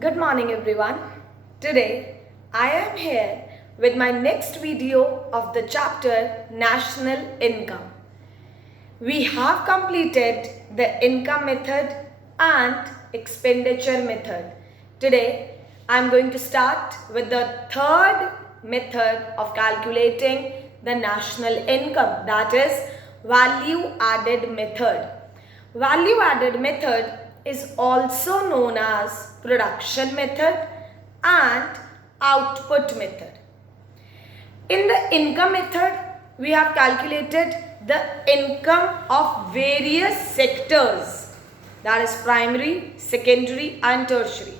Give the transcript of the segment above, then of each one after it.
Good morning everyone. Today I am here with my next video of the chapter National Income. We have completed the income method and expenditure method. Today I am going to start with the third method of calculating the national income, that is value added method. Value added method is also known as production method and output method. In the income method, we have calculated the income of various sectors, that is primary, secondary and tertiary,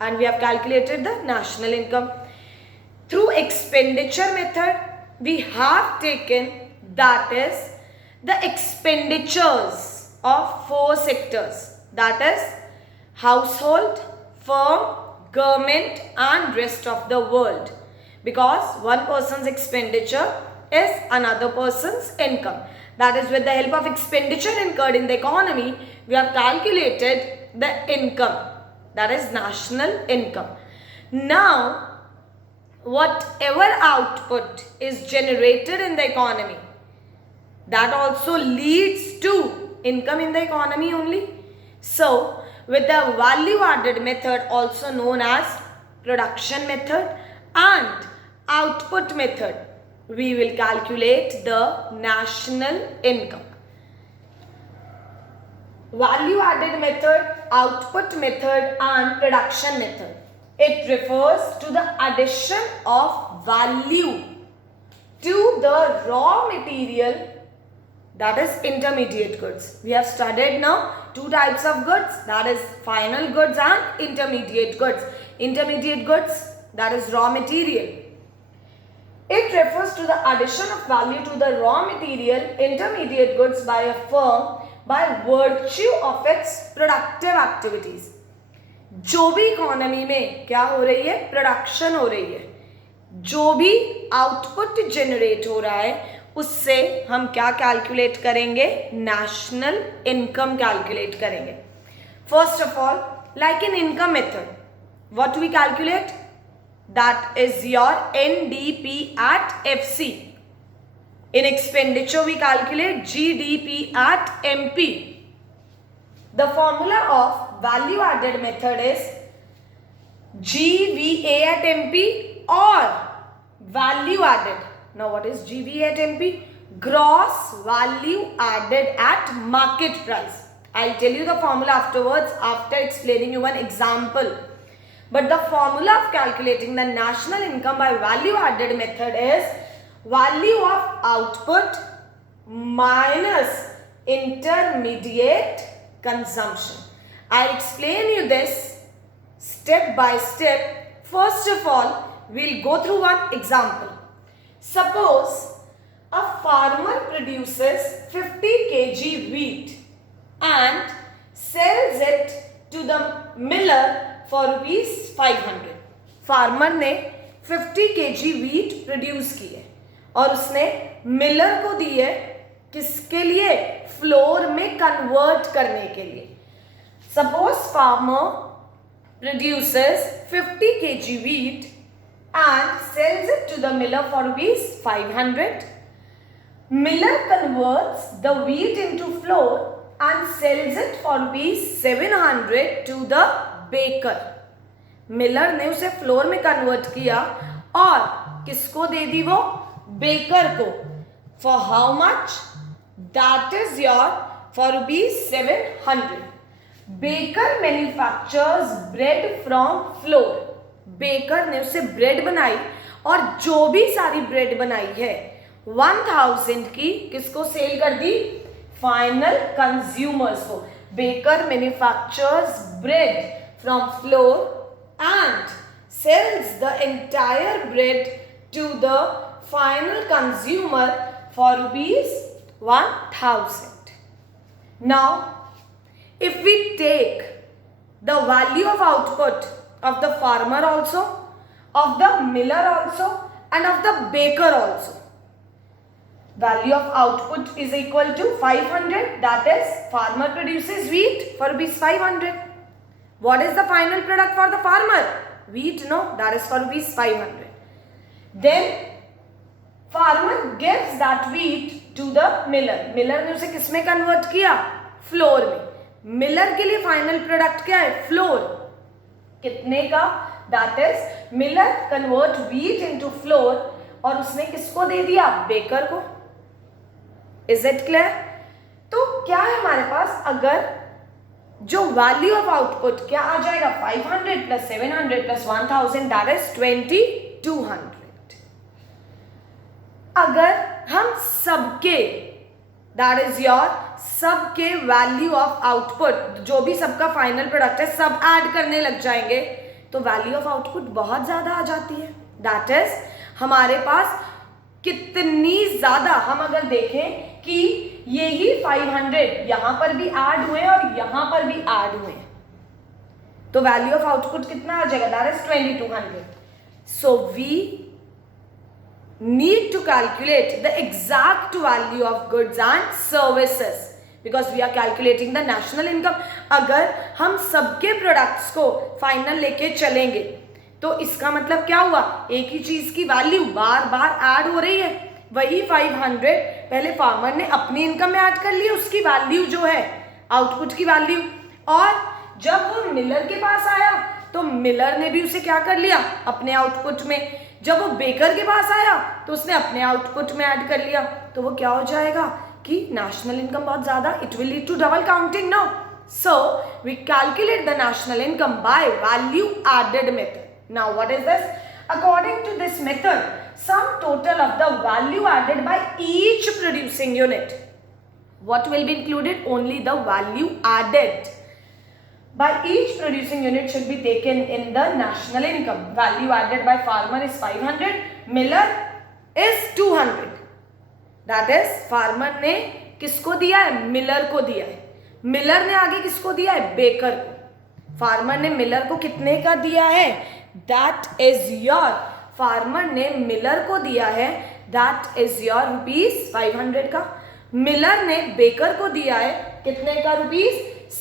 and we have calculated the national income. Through expenditure method, we have taken, that is, the expenditures of four sectors, that is household, firm, government and rest of the world, because one person's expenditure is another person's income. That is, with the help of expenditure incurred in the economy, we have calculated the income, that is national income. Now, whatever output is generated in the economy, that also leads to income in the economy only. So, with the value added method, also known as production method and output method, we will calculate the national income. Value added method, output method and production method. It refers to the addition of value to the raw material, that is intermediate goods. We have studied now two types of goods, that is final goods and intermediate goods. Intermediate goods, that is raw material. It refers to the addition of value to the raw material, intermediate goods by a firm by virtue of its productive activities. जो भी economy में क्या हो रही है, production हो रही है, जो भी आउटपुट जनरेट हो रहा है, उससे हम क्या कैलकुलेट करेंगे, नेशनल इनकम कैलकुलेट करेंगे. First of all, like in income method, what we calculate, that is your NDP at FC. In expenditure we calculate GDP at MP. The formula of value added method is GVA at MP or value added. Now what is GVA at MP? Gross value added at market price. I'll tell you the formula afterwards after explaining you one example. But the formula of calculating the national income by value added method is value of output minus intermediate consumption. I'll explain you this step by step. First of all, we'll go through one example. Suppose a farmer produces 50 kg wheat and sells it to the miller for rupees 500. Farmer ने 50 kg wheat produce की है और उसने Miller को दी है, किसके लिए, floor में कन्वर्ट करने के लिए. Suppose farmer produces 50 kg wheat and sells it to the miller for rupees 500. Miller converts the wheat into flour and sells it for rupees 700 to the baker. Miller ने उसे फ्लोर में convert किया और किसको दे दी, वो बेकर को. For how much, that is your for rupees 700. Baker manufactures bread from flour. Baker ने उससे ब्रेड बनाई और जो भी सारी ब्रेड बनाई है 1000 की किसको सेल कर दी, फाइनल कंज्यूमर्स को. Baker manufactures bread from flour and sells the entire bread to the final consumer for rupees 1000. Now, if we take the value of output of the farmer also, of the miller also and of the baker also, value of output is equal to 500, that is farmer produces wheat for rupees 500. What is the final product for the farmer? Wheat, no, that is for rupees 500. Then farmer gives that wheat to the miller. Miller ने उसे किस में convert किया? Floor में. Miller के लिए final product क्या है? फ्लोर. कितने का? That is Miller convert wheat into floor और उसने किसको दे दिया? बेकर को. Is it clear? तो क्या है हमारे पास? अगर जो वैल्यू ऑफ आउटपुट क्या आ जाएगा? 500 प्लस 700 प्लस 1000 दैट इज 2200. अगर हम सबके दैट इज योर सबके वैल्यू ऑफ आउटपुट, जो भी सबका फाइनल प्रोडक्ट है, सब ऐड करने लग जाएंगे तो वैल्यू ऑफ आउटपुट बहुत ज्यादा आ जाती है. दैट इज हमारे पास कितनी ज्यादा, हम अगर देखें कि यही 500 यहां पर भी ऐड हुए और यहां पर भी ऐड हुए तो वैल्यू ऑफ आउटपुट कितना आ जाएगा? That is 2200. So we need to calculate the exact value of goods and services because we are calculating the national income. अगर हम सबके प्रोडक्ट्स को फाइनल लेके चलेंगे तो इसका मतलब क्या हुआ? एक ही चीज की वैल्यू बार बार ऐड हो रही है. वही 500 पहले फार्मर ने अपनी इनकम में ऐड कर लिया, उसकी वैल्यू जो है आउटपुट की वैल्यू, और जब वो मिलर के पास आया तो मिलर ने भी उसे क्या कर लिया? अपने आउटपुट में. जब वो बेकर के पास आया तो उसने अपने आउटपुट में ऐड कर लिया. तो वो क्या हो जाएगा कि नेशनल इनकम बहुत ज्यादा, it will lead to double counting. No, so we calculate the national income by value added method. Now what is this? According to this method, sum total of the value added by each producing unit. What will be included? Only the value added by each producing unit should be taken in the national income. Value added by farmer is 500, miller is 200. That is farmer ने किसको दिया है? Miller को दिया है. Miller ने आगे किसको दिया है? बेकर को. फार्मर ने मिलर को कितने का दिया है? That is your, फार्मर ने मिलर को दिया है that is your रुपीज 500 का. मिलर ने बेकर को दिया है कितने का? रुपीज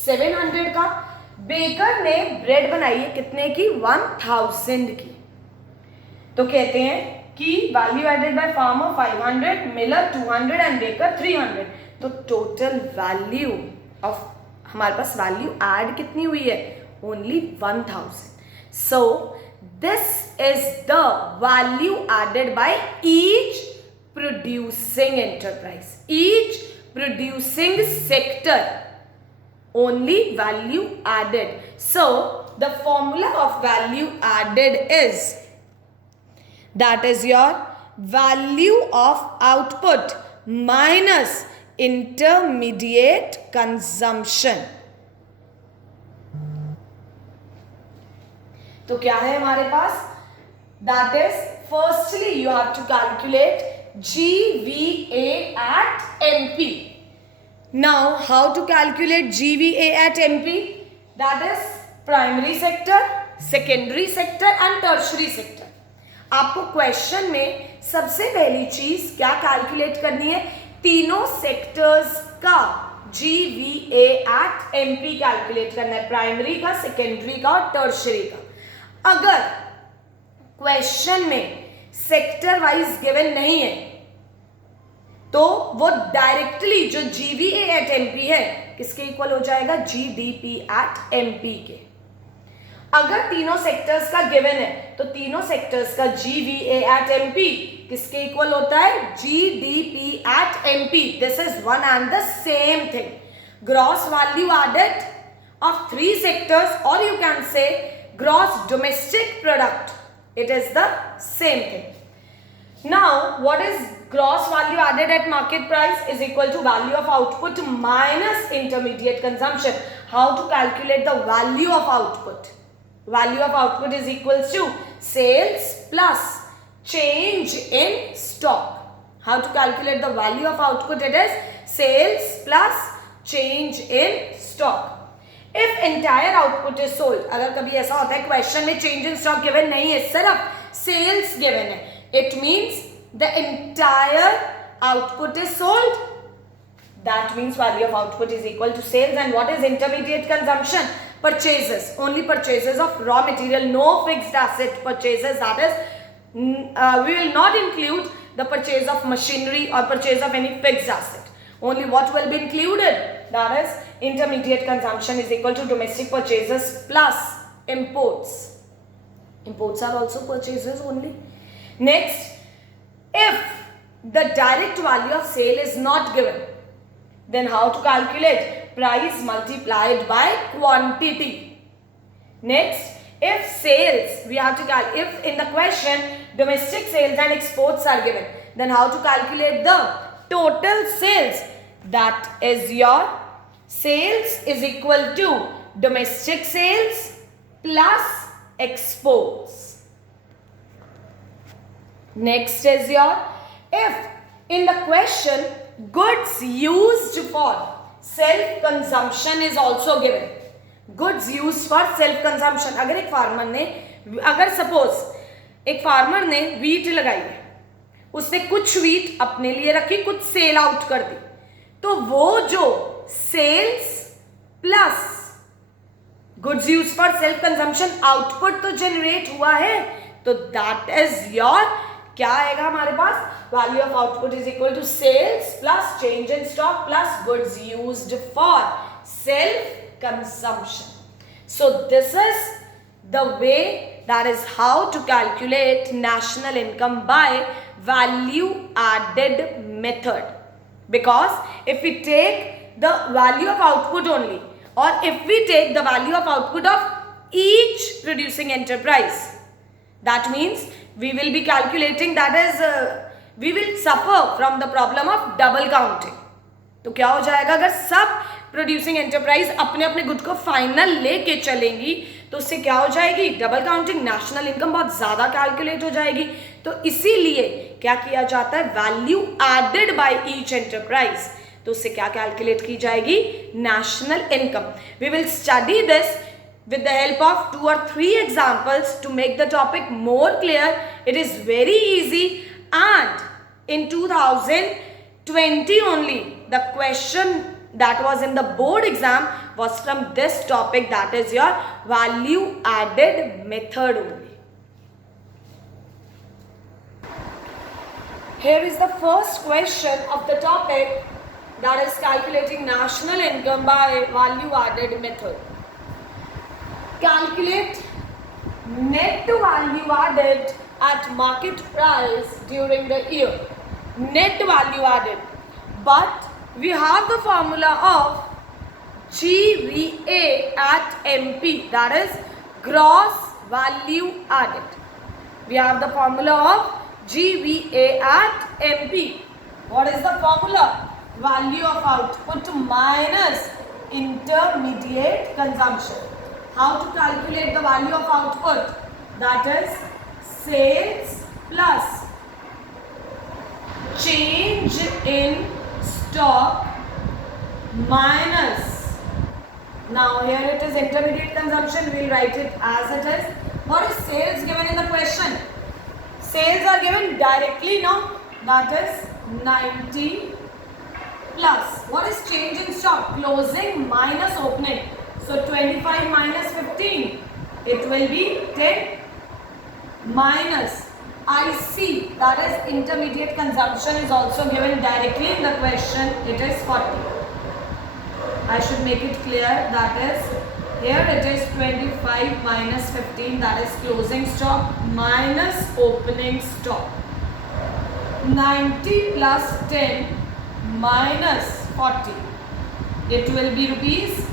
700 का. बेकर ने ब्रेड बनाई है कितने की? 1000 की. तो कहते हैं कि value added by farmer 500, miller 200 and baker 300. तो टोटल वैल्यू ऑफ, हमारे पास वैल्यू ऐड कितनी हुई है? Only 1000. So this is the value added by each producing enterprise, each producing sector. Only value added. So the formula of value added is, that is your value of output minus intermediate consumption. तो क्या है हमारे पास? That is, firstly you have to calculate GVA at MP. Now, how to calculate GVA at MP? That is primary sector, secondary sector and tertiary sector. आपको question में सबसे पहली चीज क्या कैलकुलेट करनी है? तीनों सेक्टर्स का GVA at MP कैलकुलेट करना है, प्राइमरी का, सेकेंडरी का और टर्शियरी का. अगर क्वेश्चन में सेक्टर वाइज गिवन नहीं है तो वो डायरेक्टली जो GVA एट MP है किसके इक्वल हो जाएगा? GDP एट MP के. अगर तीनों सेक्टर्स का गिवन है तो तीनों सेक्टर्स का GVA एट MP किसके इक्वल होता है? GDP at MP. This is one and the same thing. Gross value added of 3 sectors, और you can say gross domestic product. It is the same thing. Now, what is gross value added at market price is equal to value of output minus intermediate consumption. How to calculate the value of output? Value of output is equals to sales plus change in stock. How to calculate the value of output? It is sales plus change in stock. If entire output is sold, अगर कभी ऐसा होता है question में change in stock given नहीं है, सिर्फ sales given है, it means the entire output is sold. That means value of output is equal to sales. And what is intermediate consumption? purchases, only purchases of raw material, no fixed asset purchases, that is we will not include the purchase of machinery or purchase of any fixed asset. Only what will be included, that is intermediate consumption is equal to domestic purchases plus imports. Imports are also purchases only. Next, if the direct value of sale is not given, then how to calculate? Price multiplied by quantity. Next, if sales, we have to calculate, if in the question domestic sales and exports are given, then how to calculate the total sales? That is your sales is equal to domestic sales plus exports. Next is your, if in the question goods used for self consumption is also given, goods used for self consumption, अगर एक farmer ने, अगर suppose एक farmer ने wheat लगाई है, उसने कुछ वीट अपने लिए रखी, कुछ सेल आउट कर दी, तो वो जो sales plus goods use for self consumption output तो जनरेट हुआ है, तो दैट इज योर, क्या आएगा हमारे पास, value of output is equal to sales plus change in stock plus goods used for self consumption. So this is the way, that is how to calculate national income by value added method. Because if we take the value of output only, or if we take the value of output of each producing enterprise, that means we will be calculating, that is we will suffer from the problem of double counting. तो क्या हो जाएगा, अगर सब producing enterprise अपने अपने good को final लेके चलेंगी तो उससे क्या हो जाएगी, डबल काउंटिंग, नेशनल इनकम बहुत ज़्यादा कैलकुलेट हो जाएगी. तो इसीलिए क्या किया जाता है, value added by each enterprise, तो उससे क्या कैलकुलेट की जाएगी, national income. We will study this with the help of 2 or 3 examples to make the topic more clear. It is very easy, and in 2020 only the question that was in the board exam was from this topic, that is your value added method only. Here is the first question of the topic, that is calculating national income by value added method. Calculate net value added at market price during the year. Net value added, but we have the formula of GVA at MP, that is gross value added. We have the formula of GVA at MP. What is the formula? Value of output minus intermediate consumption. How to calculate the value of output? That is sales plus change in stock minus, now here it is intermediate consumption, we will write it as it is. What is sales given in the question? Sales are given directly now, that is 90 plus. What is change in stock? Closing minus opening. So 25 minus 15, it will be 10 minus IC, that is intermediate consumption, is also given directly in the question, it is 40. I should make it clear, that is, here it is 25 minus 15, that is closing stock minus opening stock. 90 plus 10 minus 40, it will be rupees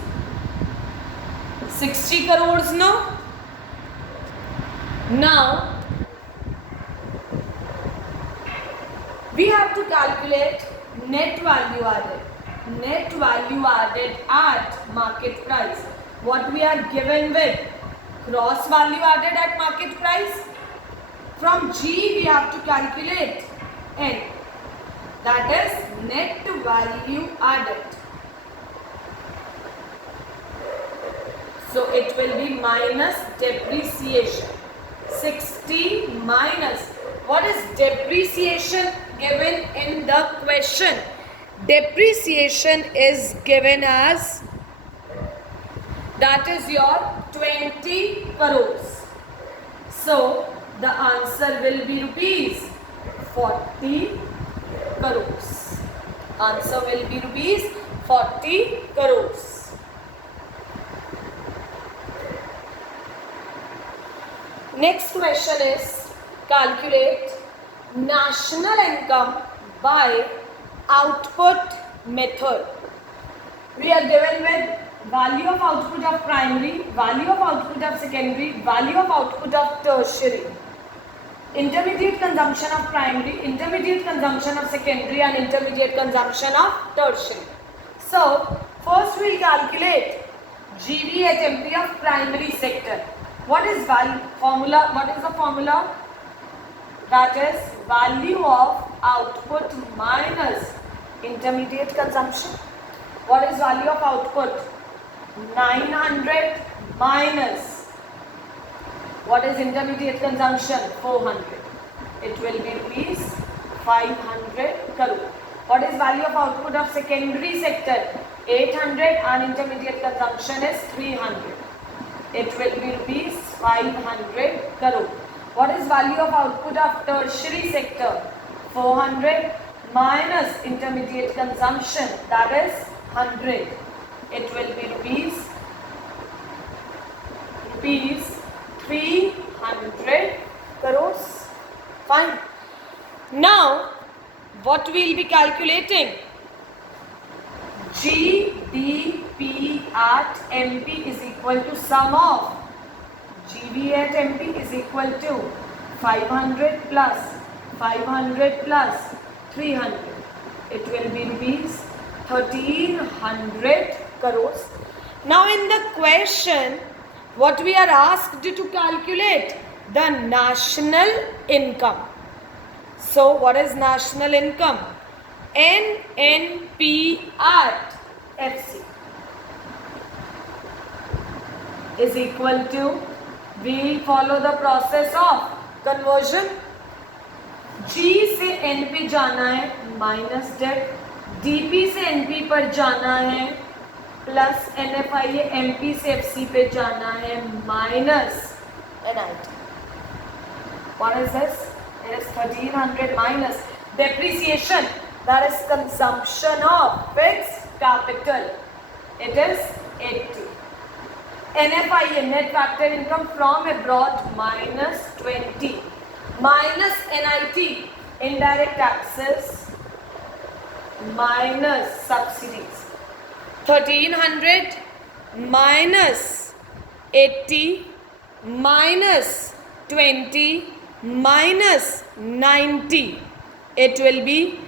60 crores now. Now we have to calculate net value added. Net value added at market price. What we are given with? Gross value added at market price. From G we have to calculate N. That is net value added. So it will be minus depreciation. 60 minus, what is depreciation given in the question? Depreciation is given as, That is your 20 crores. So the answer will be rupees 40 crores. Answer will be rupees 40 crores. Next question is calculate national income by output method. We are given with value of output of primary, value of output of secondary, value of output of tertiary, intermediate consumption of primary, intermediate consumption of secondary and intermediate consumption of tertiary. So first we will calculate GV at MP of primary sector. What is formula? What is the formula? That is value of output minus intermediate consumption. What is value of output? 900 minus what is intermediate consumption? 400. It will be rupees 500 crore. What is value of output of secondary sector? 800 and intermediate consumption is 300. It will be rupees 500 crore. What is value of output of tertiary sector? 400 minus intermediate consumption, that is 100. It will be rupees 300 crores. Fine. Now, what we will be calculating? GDP at MP is equal to sum of GV at MP is equal to 500 plus 500 plus 300. It will be rupees 1300 crores. Now in the question, what we are asked to calculate? The national income. So what is national income? NNP at FC is equal to, we will follow the process of conversion. G से N पे जाना है minus date, DP से NP पर जाना है plus NFI ये MP से FC पे जाना है minus NIT. What is this? It is 1300 minus depreciation, that is consumption of fixed capital. It is 80. NFI net factor income from abroad minus 20 minus NIT indirect taxes minus subsidies. 1300 minus 80 minus 20 minus 90. It will be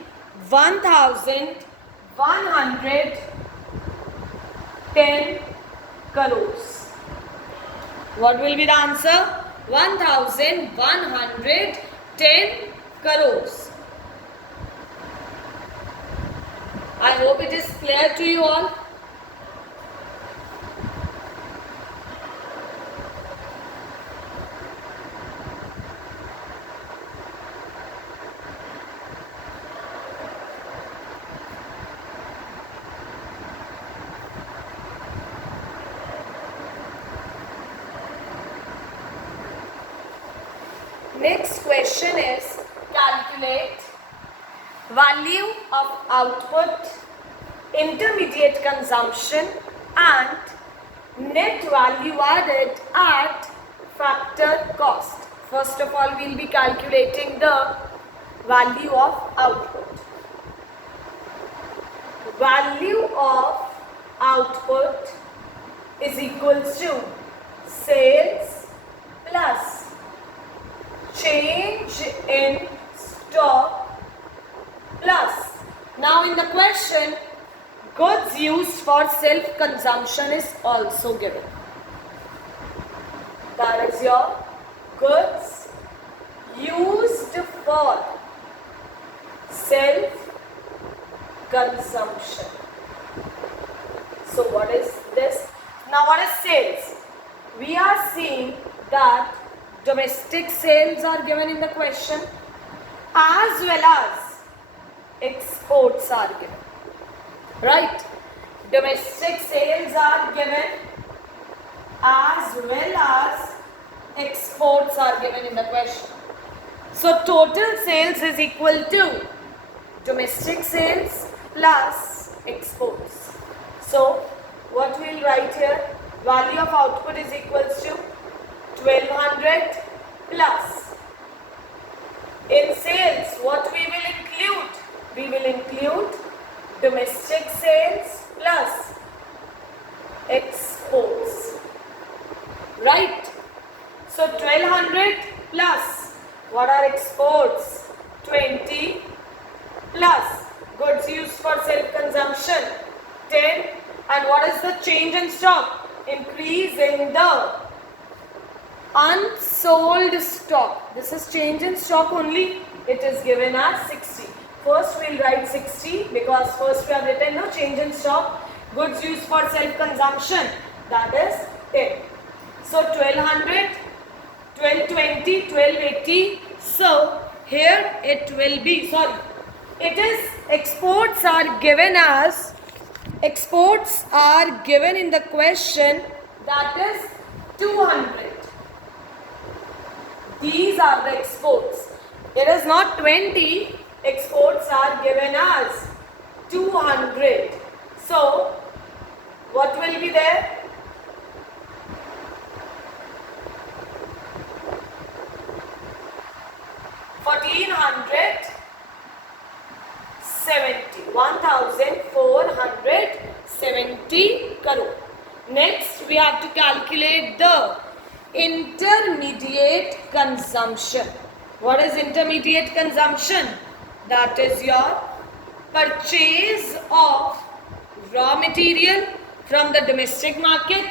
1110 crores. What will be the answer? 1110 crores. I hope it is clear to you all. Next question is calculate value of output, intermediate consumption and net value added at factor cost. First of all, we will be calculating the value of output. Value of output is equal to sales plus change in stock plus, now in the question, goods used for self-consumption is also given. That is your goods used for self-consumption. So what is this? Now what is sales? We are seeing that domestic sales are given in the question as well as exports are given. Right? Domestic sales are given as well as exports are given in the question. So total sales is equal to domestic sales plus exports. So what we will write here, value of output is equals to 1200 plus. In sales, what we will include? We will include domestic sales plus exports. Right? So 1200 plus, what are exports? 20 plus goods used for self-consumption 10, and what is the change in stock? Increase in the unsold stock. This is change in stock only. It is given as 60. First we will write 60 because first we have written no change in stock. Goods used for self-consumption, that is 10. So 1200, 1220, 1280. So here it will be, it is exports are given in the question, that is 200. These are the exports. It is not 20. Exports are given as 200. So what will be there? 1470 crore. Next we have to calculate the intermediate consumption. What is intermediate consumption? That is your purchase of raw material from the domestic market.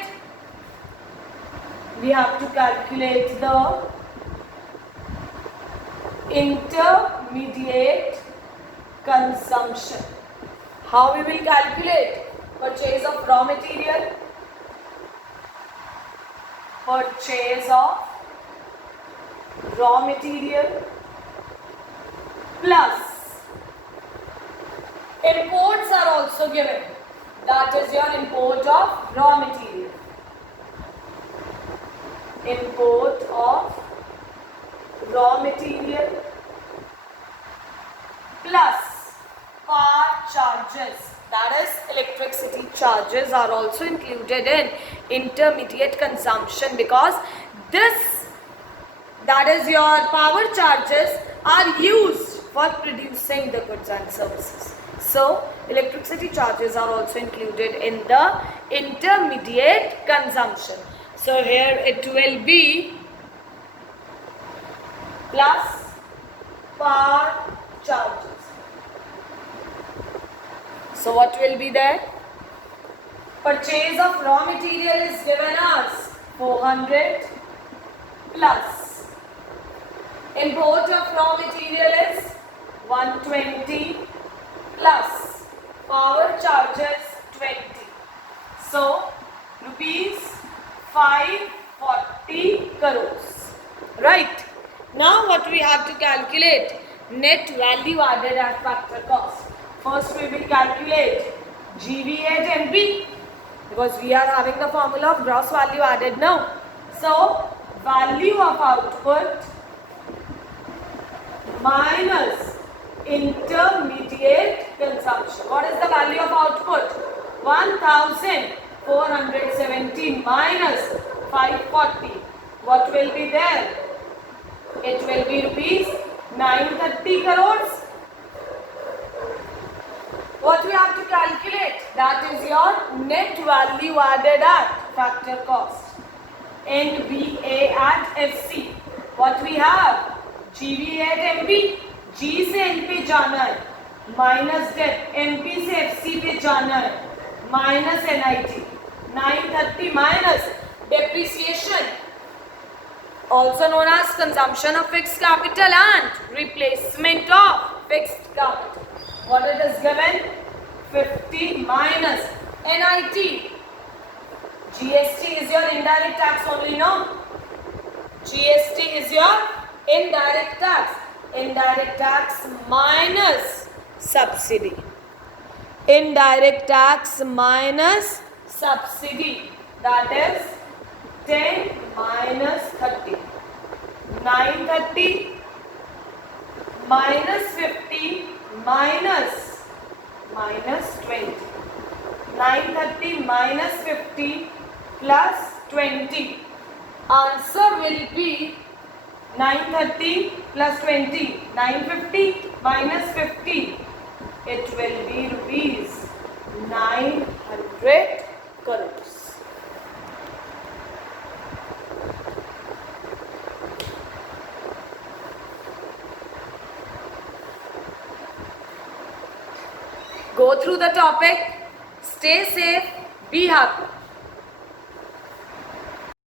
We have to calculate the intermediate consumption. How we will calculate? Purchase of raw material. Purchase of raw material plus imports are also given. That is your import of raw material. Import of raw material plus power charges, that is electricity charges, are also included in intermediate consumption because that is your power charges are used for producing the goods and services. So electricity charges are also included in the intermediate consumption. So here it will be plus power charges. So what will be there? Purchase of raw material is given as 400 plus import of raw material is 120 plus power charges 20. So rupees 540 crores. Right. Now what we have to calculate? Net value added at factor cost. First we will calculate GVA at NP because we are having the formula of gross value added now. So value of output minus intermediate consumption. What is the value of output? 1417 minus 540. What will be there? It will be rupees 930 crores. What we have to calculate? That is your net value added at factor cost. NVA at FC. What we have? GVA at MP. G से N पे जाना है minus date MP से FC पे जाना है minus NIT 930 minus depreciation also known as consumption of fixed capital and replacement of fixed capital. What it is given? 50 minus NIT. GST is your indirect tax only, no? GST is your indirect tax. Indirect tax minus subsidy. Indirect tax minus subsidy. That is 10 minus 30. 930 minus 50 minus 20. 930 minus 50 plus 20. Answer will be 930 plus 20. 950 minus 50. It will be rupees 900 crores. Go through the topic. Stay safe. Be happy.